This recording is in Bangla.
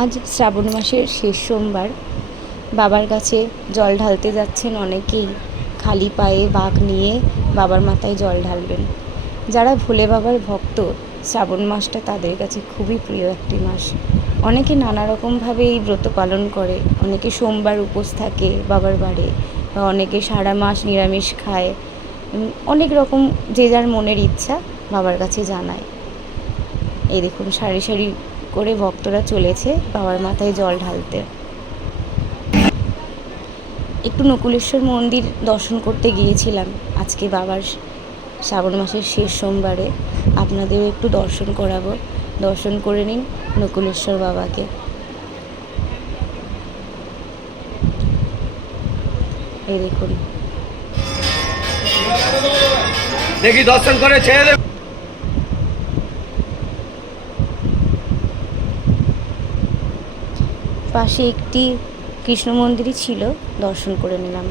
আজ শ্রাবণ মাসের শেষ সোমবার। বাবার কাছে জল ঢালতে যাচ্ছেন অনেকেই। খালি পায়ে বাঁক নিয়ে বাবার মাথায় জল ঢালবেন। যারা ভোলে বাবার ভক্ত, শ্রাবণ মাসটা তাদের কাছে খুবই প্রিয় একটি মাস। অনেকে নানা রকমভাবে এই ব্রত পালন করে। অনেকে সোমবার উপোস থাকে বাবার বাড়ি, বা অনেকে সারা মাস নিরামিষ খায়। অনেক রকম যে যার মনের ইচ্ছা বাবার কাছে জানায়। এই দেখুন, সারি সারি করে ভক্তরা চলেছে বাবার মাথায় জল ঢালতে। একটু নকুলেশ্বর মন্দির দর্শন করতে গিয়েছিলাম আজকে বাবার শ্রাবণ মাসের শেষ সোমবারে। আপনাদেরও একটু দর্শন করাবো। দর্শন করে নিন নকুলেশ্বর বাবাকে। এই দেখুন, দেখি দর্শন করে ছেড়ে দেব। পাশে একটি কৃষ্ণ মন্দিরই ছিল, দর্শন করে নিলাম।